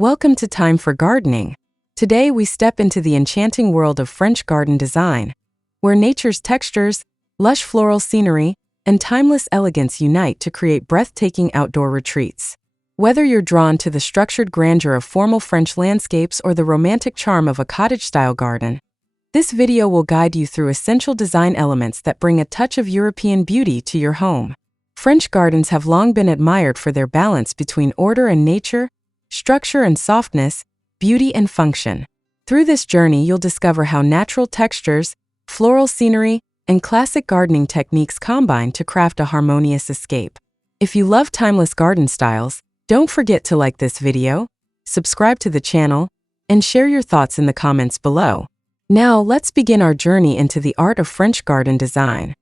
Welcome to Time for Gardening. Today we step into the enchanting world of French garden design, where nature's textures, lush floral scenery, and timeless elegance unite to create breathtaking outdoor retreats. Whether you're drawn to the structured grandeur of formal French landscapes or the romantic charm of a cottage-style garden, this video will guide you through essential design elements that bring a touch of European beauty to your home. French gardens have long been admired for their balance between order and nature, structure and softness, beauty and function. Through this journey, you'll discover how natural textures, floral scenery, and classic gardening techniques combine to craft a harmonious escape. If you love timeless garden styles, don't forget to like this video, subscribe to the channel, and share your thoughts in the comments below. Now, let's begin our journey into the art of French garden design.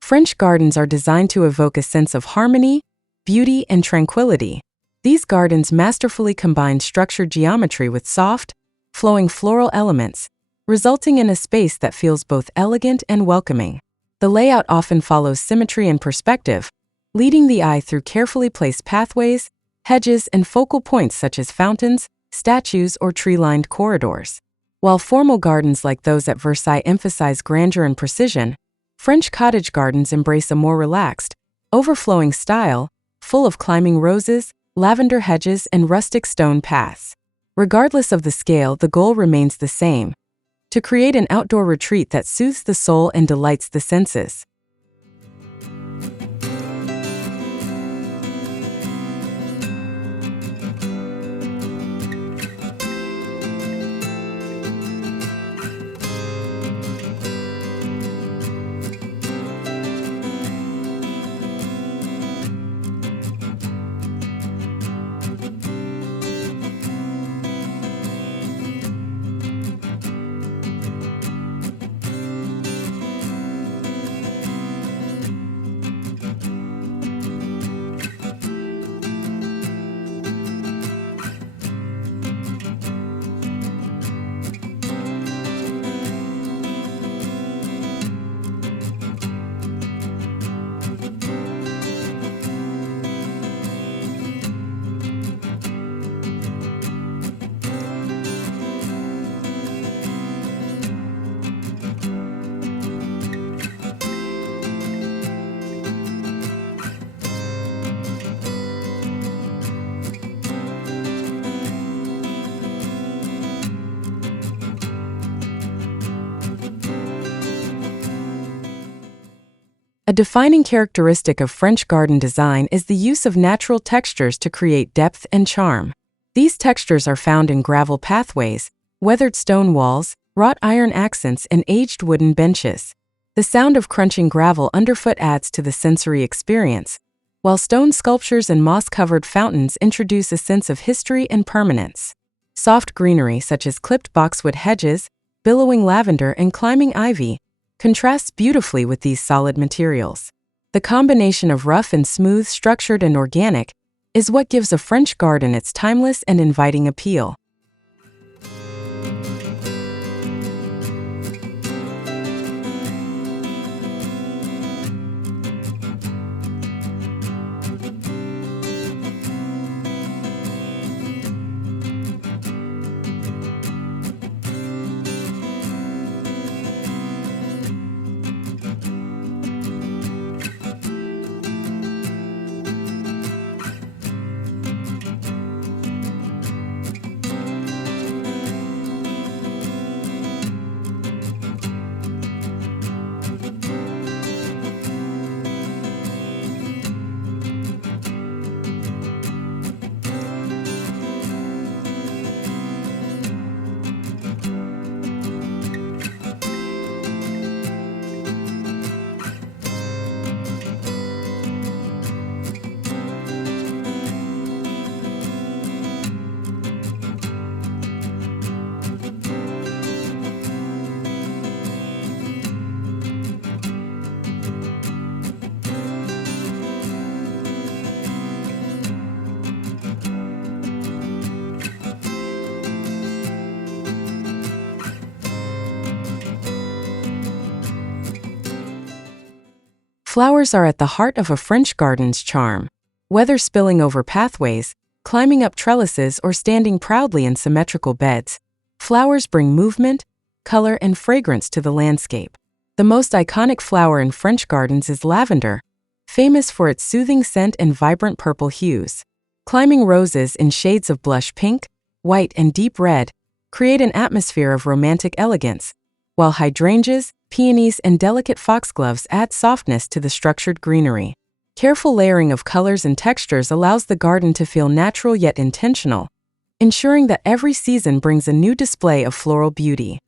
French gardens are designed to evoke a sense of harmony, beauty, and tranquility. These gardens masterfully combine structured geometry with soft, flowing floral elements, resulting in a space that feels both elegant and welcoming. The layout often follows symmetry and perspective, leading the eye through carefully placed pathways, hedges, and focal points such as fountains, statues, or tree-lined corridors. While formal gardens like those at Versailles emphasize grandeur and precision, French cottage gardens embrace a more relaxed, overflowing style, full of climbing roses, lavender hedges, and rustic stone paths. Regardless of the scale, the goal remains the same: to create an outdoor retreat that soothes the soul and delights the senses. A defining characteristic of French garden design is the use of natural textures to create depth and charm. These textures are found in gravel pathways, weathered stone walls, wrought iron accents, and aged wooden benches. The sound of crunching gravel underfoot adds to the sensory experience, while stone sculptures and moss-covered fountains introduce a sense of history and permanence. Soft greenery such as clipped boxwood hedges, billowing lavender, and climbing ivy contrasts beautifully with these solid materials. The combination of rough and smooth, structured and organic, is what gives a French garden its timeless and inviting appeal. Flowers are at the heart of a French garden's charm. Whether spilling over pathways, climbing up trellises, or standing proudly in symmetrical beds, flowers bring movement, color, and fragrance to the landscape. The most iconic flower in French gardens is lavender, famous for its soothing scent and vibrant purple hues. Climbing roses in shades of blush pink, white, and deep red create an atmosphere of romantic elegance, while hydrangeas, peonies, and delicate foxgloves add softness to the structured greenery. Careful layering of colors and textures allows the garden to feel natural yet intentional, ensuring that every season brings a new display of floral beauty.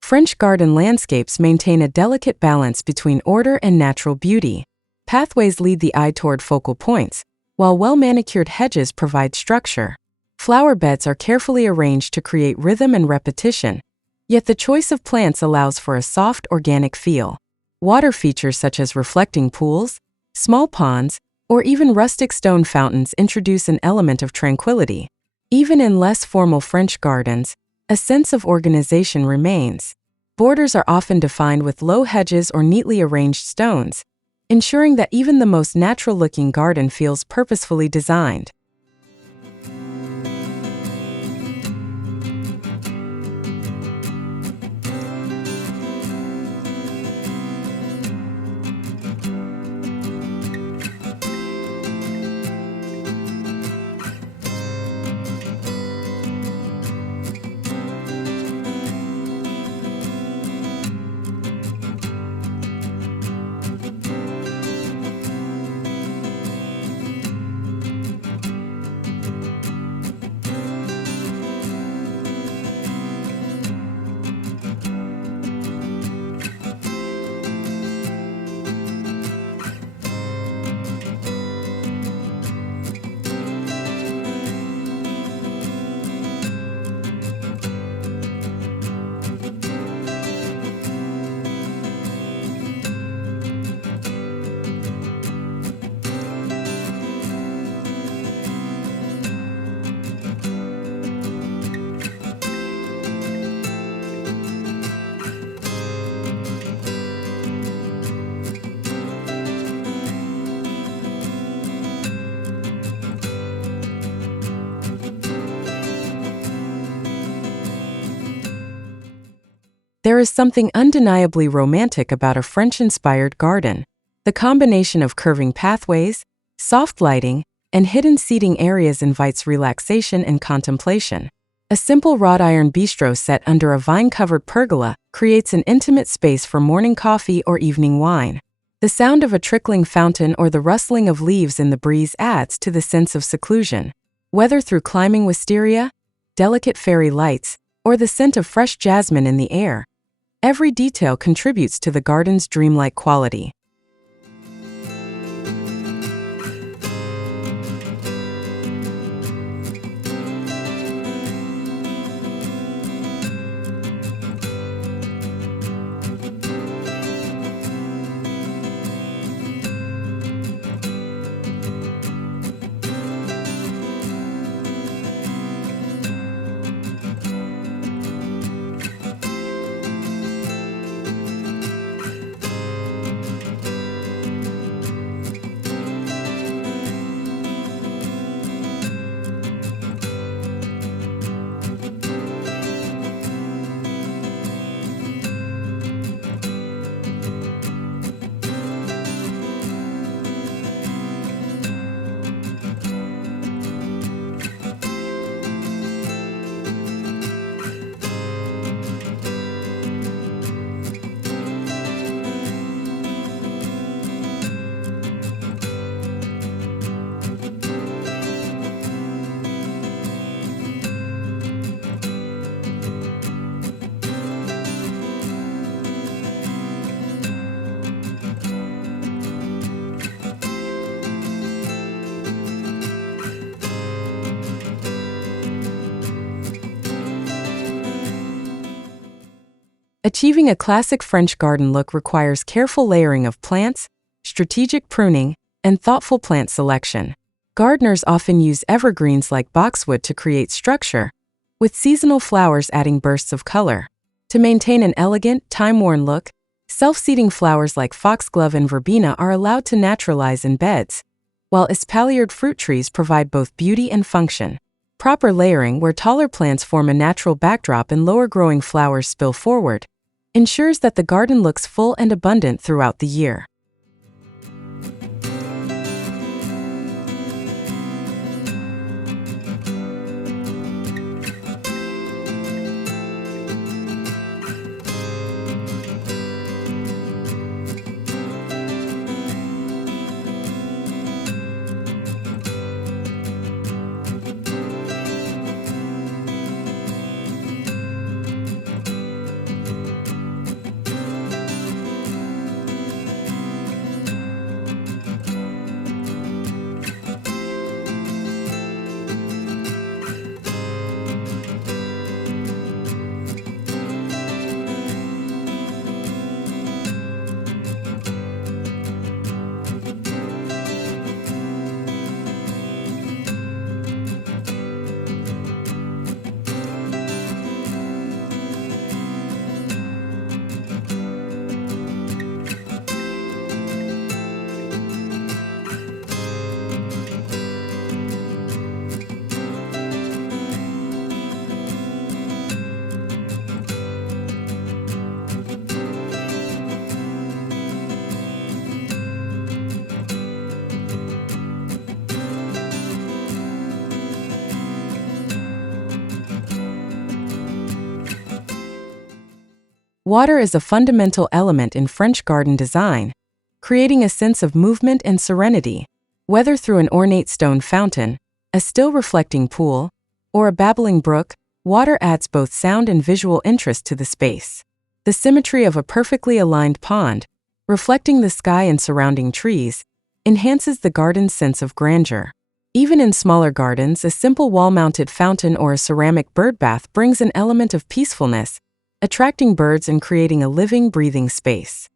French garden landscapes maintain a delicate balance between order and natural beauty. Pathways lead the eye toward focal points, while well-manicured hedges provide structure. Flower beds are carefully arranged to create rhythm and repetition, yet the choice of plants allows for a soft, organic feel. Water features such as reflecting pools, small ponds, or even rustic stone fountains introduce an element of tranquility. Even in less formal French gardens, a sense of organization remains. Borders are often defined with low hedges or neatly arranged stones, ensuring that even the most natural-looking garden feels purposefully designed. There is something undeniably romantic about a French-inspired garden. The combination of curving pathways, soft lighting, and hidden seating areas invites relaxation and contemplation. A simple wrought iron bistro set under a vine-covered pergola creates an intimate space for morning coffee or evening wine. The sound of a trickling fountain or the rustling of leaves in the breeze adds to the sense of seclusion. Whether through climbing wisteria, delicate fairy lights, or the scent of fresh jasmine in the air, every detail contributes to the garden's dreamlike quality. Achieving a classic French garden look requires careful layering of plants, strategic pruning, and thoughtful plant selection. Gardeners often use evergreens like boxwood to create structure, with seasonal flowers adding bursts of color. To maintain an elegant, time-worn look, self-seeding flowers like foxglove and verbena are allowed to naturalize in beds, while espaliered fruit trees provide both beauty and function. Proper layering, where taller plants form a natural backdrop and lower-growing flowers spill forward, ensures that the garden looks full and abundant throughout the year. Water is a fundamental element in French garden design, creating a sense of movement and serenity. Whether through an ornate stone fountain, a still reflecting pool, or a babbling brook, water adds both sound and visual interest to the space. The symmetry of a perfectly aligned pond, reflecting the sky and surrounding trees, enhances the garden's sense of grandeur. Even in smaller gardens, a simple wall-mounted fountain or a ceramic bird bath brings an element of peacefulness, attracting birds and creating a living, breathing space.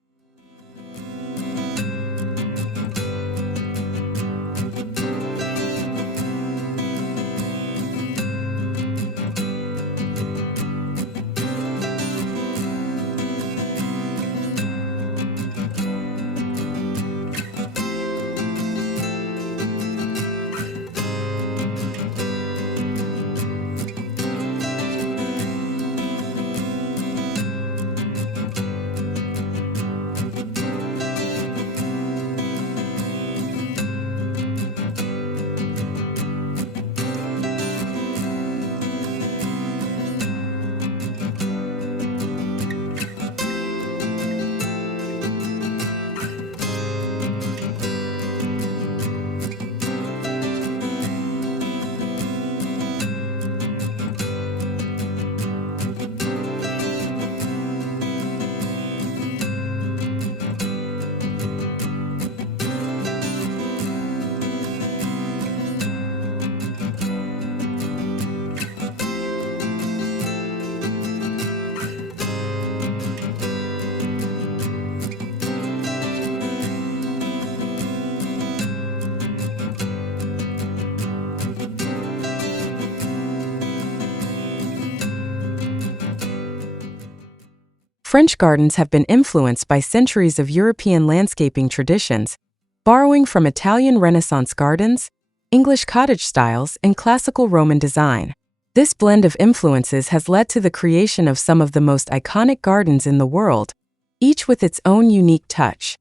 French gardens have been influenced by centuries of European landscaping traditions, borrowing from Italian Renaissance gardens, English cottage styles, and classical Roman design. This blend of influences has led to the creation of some of the most iconic gardens in the world, each with its own unique touch.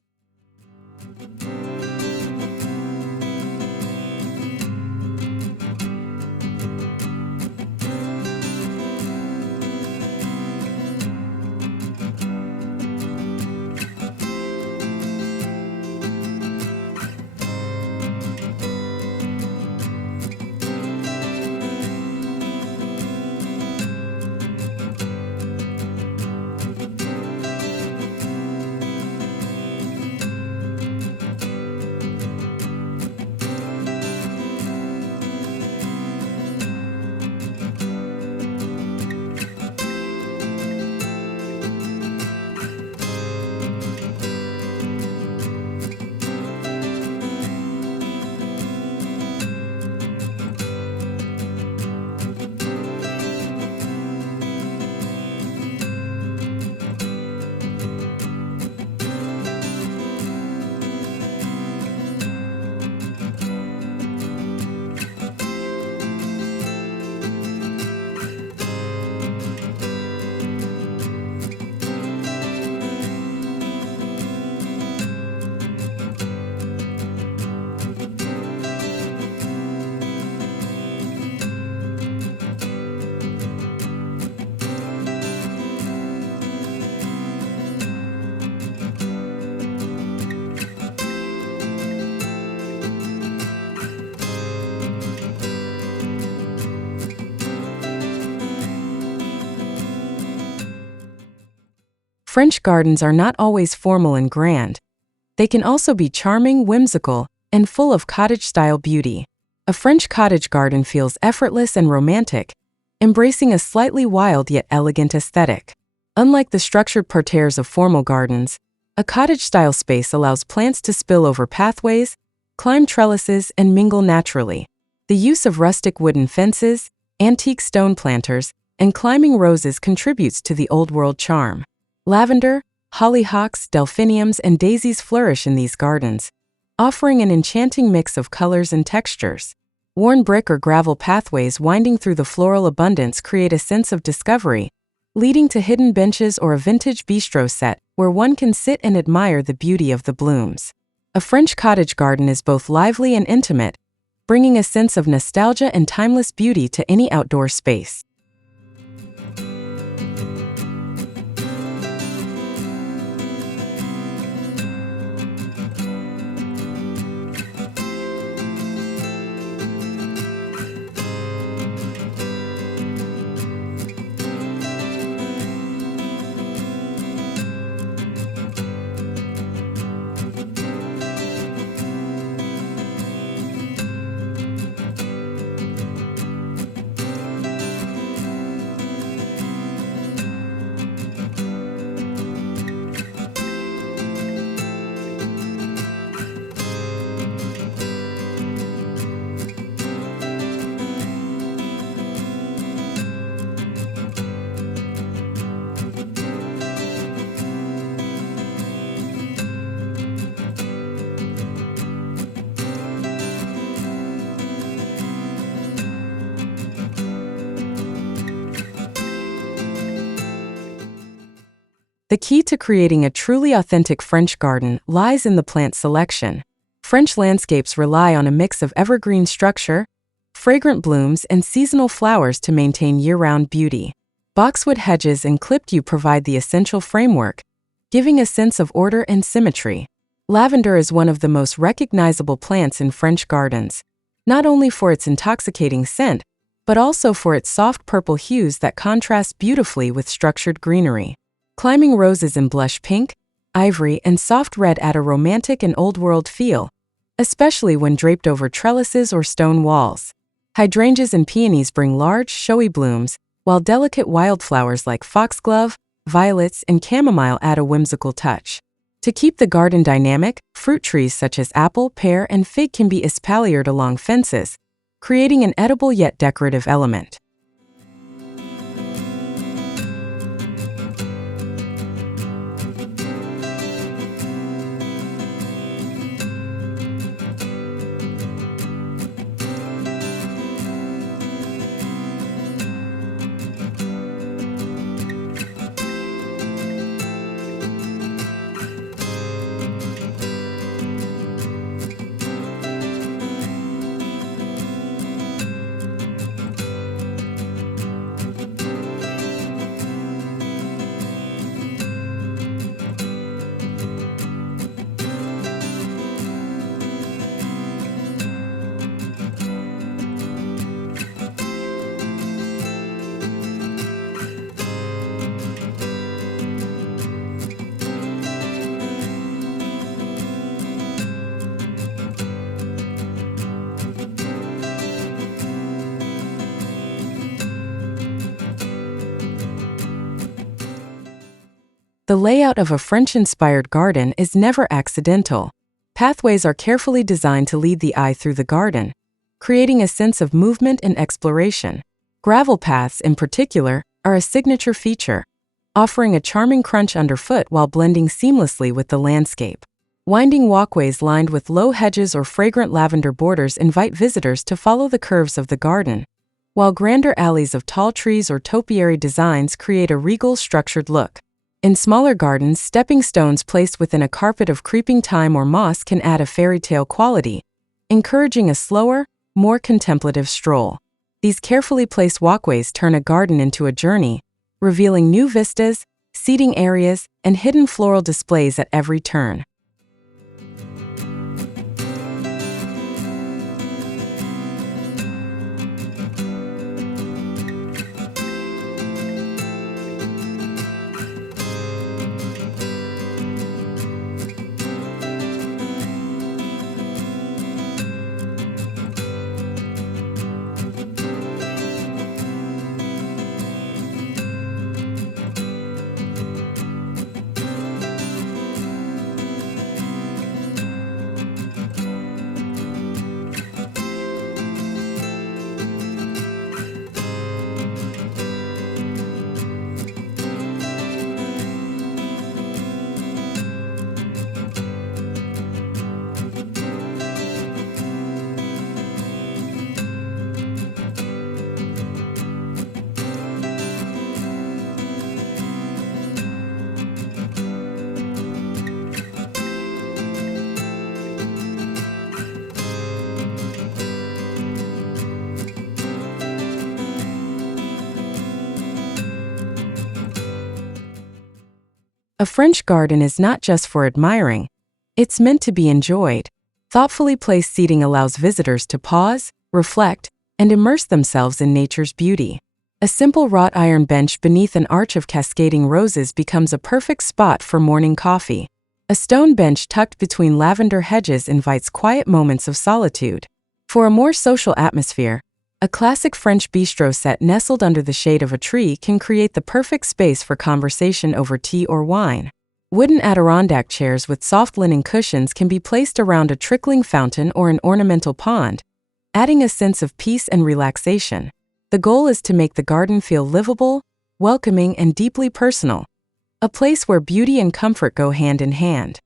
French gardens are not always formal and grand. They can also be charming, whimsical, and full of cottage-style beauty. A French cottage garden feels effortless and romantic, embracing a slightly wild yet elegant aesthetic. Unlike the structured parterres of formal gardens, a cottage-style space allows plants to spill over pathways, climb trellises, and mingle naturally. The use of rustic wooden fences, antique stone planters, and climbing roses contributes to the old-world charm. Lavender, hollyhocks, delphiniums, and daisies flourish in these gardens, offering an enchanting mix of colors and textures. Worn brick or gravel pathways winding through the floral abundance create a sense of discovery, leading to hidden benches or a vintage bistro set where one can sit and admire the beauty of the blooms. A French cottage garden is both lively and intimate, bringing a sense of nostalgia and timeless beauty to any outdoor space. The key to creating a truly authentic French garden lies in the plant selection. French landscapes rely on a mix of evergreen structure, fragrant blooms, and seasonal flowers to maintain year-round beauty. Boxwood hedges and clipped yew provide the essential framework, giving a sense of order and symmetry. Lavender is one of the most recognizable plants in French gardens, not only for its intoxicating scent, but also for its soft purple hues that contrast beautifully with structured greenery. Climbing roses in blush pink, ivory, and soft red add a romantic and old-world feel, especially when draped over trellises or stone walls. Hydrangeas and peonies bring large, showy blooms, while delicate wildflowers like foxglove, violets, and chamomile add a whimsical touch. To keep the garden dynamic, fruit trees such as apple, pear, and fig can be espaliered along fences, creating an edible yet decorative element. The layout of a French-inspired garden is never accidental. Pathways are carefully designed to lead the eye through the garden, creating a sense of movement and exploration. Gravel paths, in particular, are a signature feature, offering a charming crunch underfoot while blending seamlessly with the landscape. Winding walkways lined with low hedges or fragrant lavender borders invite visitors to follow the curves of the garden, while grander alleys of tall trees or topiary designs create a regal, structured look. In smaller gardens, stepping stones placed within a carpet of creeping thyme or moss can add a fairy tale quality, encouraging a slower, more contemplative stroll. These carefully placed walkways turn a garden into a journey, revealing new vistas, seating areas, and hidden floral displays at every turn. A French garden is not just for admiring, it's meant to be enjoyed. Thoughtfully placed seating allows visitors to pause, reflect, and immerse themselves in nature's beauty. A simple wrought iron bench beneath an arch of cascading roses becomes a perfect spot for morning coffee. A stone bench tucked between lavender hedges invites quiet moments of solitude. For a more social atmosphere, a classic French bistro set nestled under the shade of a tree can create the perfect space for conversation over tea or wine. Wooden Adirondack chairs with soft linen cushions can be placed around a trickling fountain or an ornamental pond, adding a sense of peace and relaxation. The goal is to make the garden feel livable, welcoming, and deeply personal, a place where beauty and comfort go hand in hand.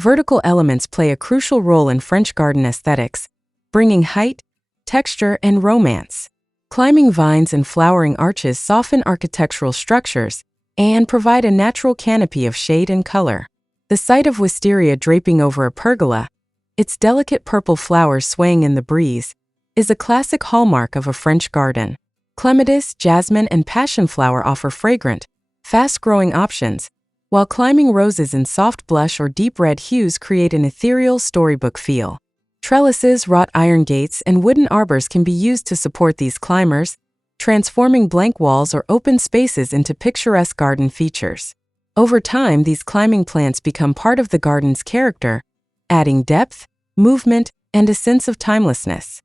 Vertical elements play a crucial role in French garden aesthetics, bringing height, texture, and romance. Climbing vines and flowering arches soften architectural structures and provide a natural canopy of shade and color. The sight of wisteria draping over a pergola, its delicate purple flowers swaying in the breeze, is a classic hallmark of a French garden. Clematis, jasmine, and passionflower offer fragrant, fast-growing options, while climbing roses in soft blush or deep red hues create an ethereal storybook feel. Trellises, wrought iron gates, and wooden arbors can be used to support these climbers, transforming blank walls or open spaces into picturesque garden features. Over time, these climbing plants become part of the garden's character, adding depth, movement, and a sense of timelessness.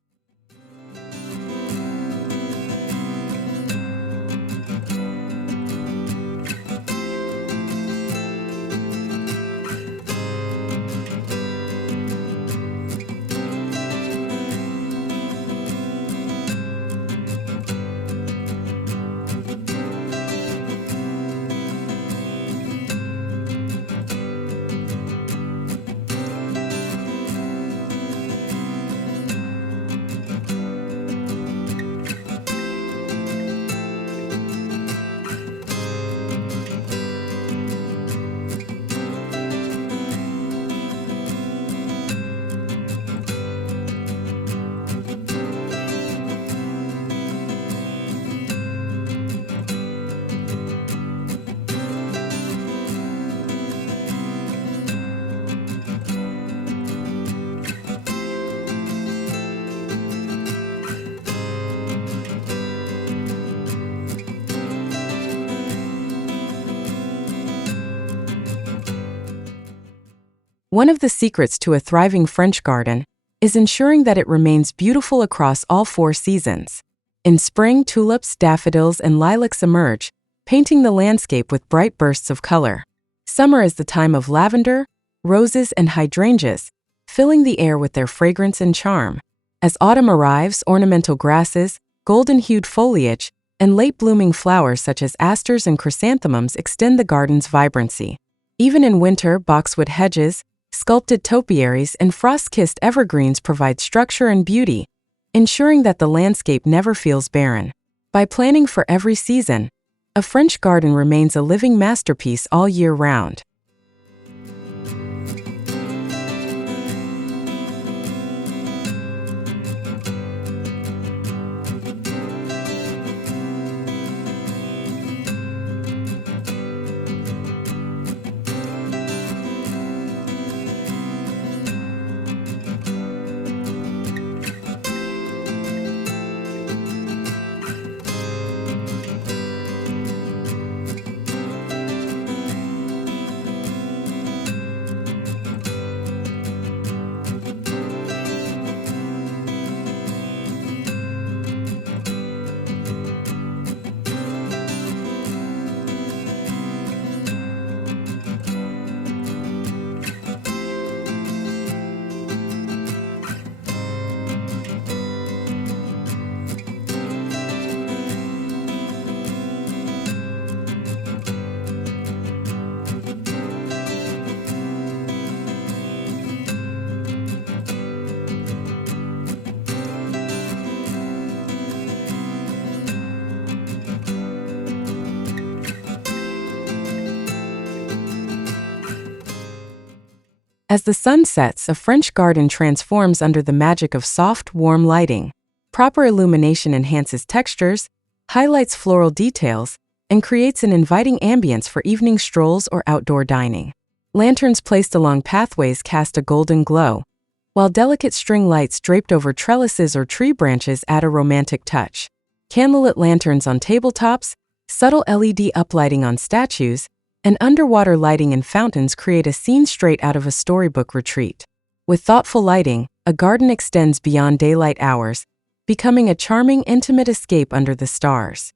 One of the secrets to a thriving French garden is ensuring that it remains beautiful across all 4 seasons. In spring, tulips, daffodils, and lilacs emerge, painting the landscape with bright bursts of color. Summer is the time of lavender, roses, and hydrangeas, filling the air with their fragrance and charm. As autumn arrives, ornamental grasses, golden-hued foliage, and late-blooming flowers such as asters and chrysanthemums extend the garden's vibrancy. Even in winter, boxwood hedges, sculpted topiaries, and frost-kissed evergreens provide structure and beauty, ensuring that the landscape never feels barren. By planning for every season, a French garden remains a living masterpiece all year round. As the sun sets, a French garden transforms under the magic of soft, warm lighting. Proper illumination enhances textures, highlights floral details, and creates an inviting ambience for evening strolls or outdoor dining. Lanterns placed along pathways cast a golden glow, while delicate string lights draped over trellises or tree branches add a romantic touch. Candlelit lanterns on tabletops, subtle LED uplighting on statues, and underwater lighting in fountains create a scene straight out of a storybook retreat. With thoughtful lighting, a garden extends beyond daylight hours, becoming a charming, intimate escape under the stars.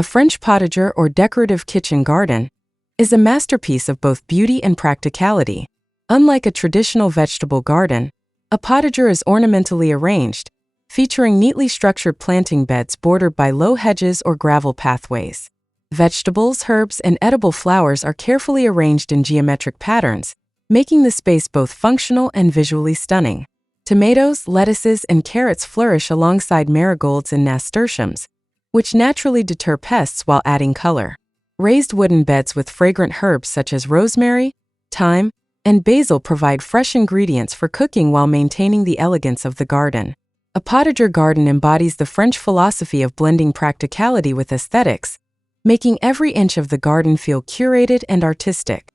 A French potager or decorative kitchen garden is a masterpiece of both beauty and practicality. Unlike a traditional vegetable garden, a potager is ornamentally arranged, featuring neatly structured planting beds bordered by low hedges or gravel pathways. Vegetables, herbs, and edible flowers are carefully arranged in geometric patterns, making the space both functional and visually stunning. Tomatoes, lettuces, and carrots flourish alongside marigolds and nasturtiums, which naturally deter pests while adding color. Raised wooden beds with fragrant herbs such as rosemary, thyme, and basil provide fresh ingredients for cooking while maintaining the elegance of the garden. A potager garden embodies the French philosophy of blending practicality with aesthetics, making every inch of the garden feel curated and artistic.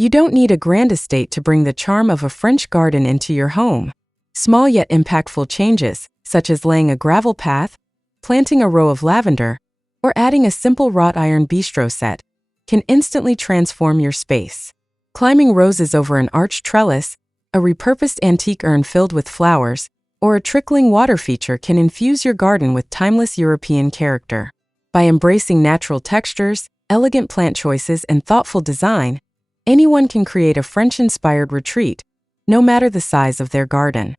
You don't need a grand estate to bring the charm of a French garden into your home. Small yet impactful changes, such as laying a gravel path, planting a row of lavender, or adding a simple wrought iron bistro set, can instantly transform your space. Climbing roses over an arched trellis, a repurposed antique urn filled with flowers, or a trickling water feature can infuse your garden with timeless European character. By embracing natural textures, elegant plant choices, and thoughtful design, anyone can create a French-inspired retreat, no matter the size of their garden.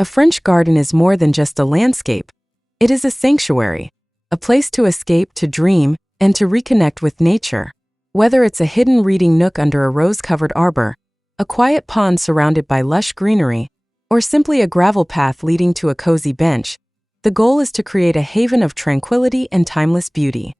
A French garden is more than just a landscape. It is a sanctuary, a place to escape, to dream, and to reconnect with nature. Whether it's a hidden reading nook under a rose-covered arbor, a quiet pond surrounded by lush greenery, or simply a gravel path leading to a cozy bench, the goal is to create a haven of tranquility and timeless beauty.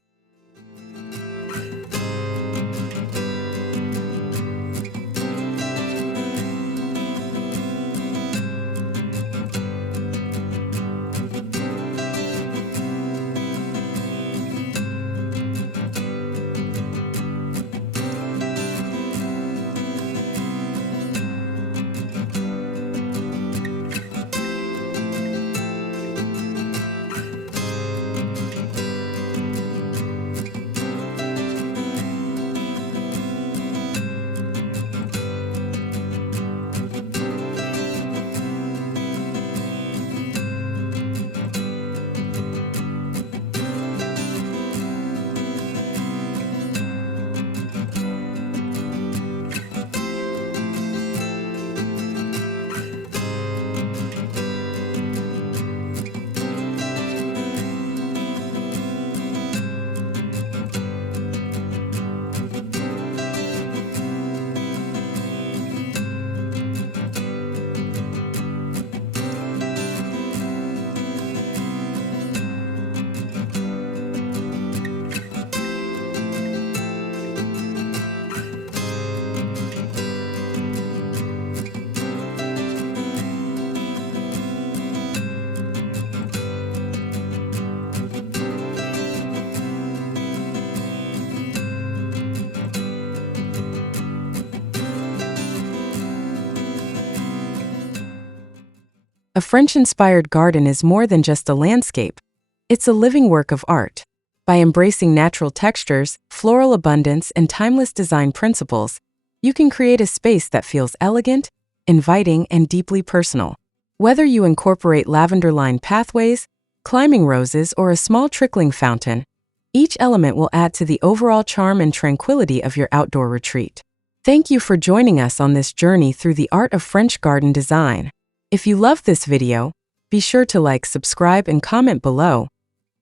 A French-inspired garden is more than just a landscape. It's a living work of art. By embracing natural textures, floral abundance, and timeless design principles, you can create a space that feels elegant, inviting, and deeply personal. Whether you incorporate lavender-lined pathways, climbing roses, or a small trickling fountain, each element will add to the overall charm and tranquility of your outdoor retreat. Thank you for joining us on this journey through the art of French garden design. If you loved this video, be sure to like, subscribe, and comment below.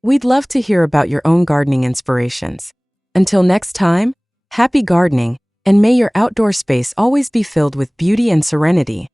We'd love to hear about your own gardening inspirations. Until next time, happy gardening, and may your outdoor space always be filled with beauty and serenity.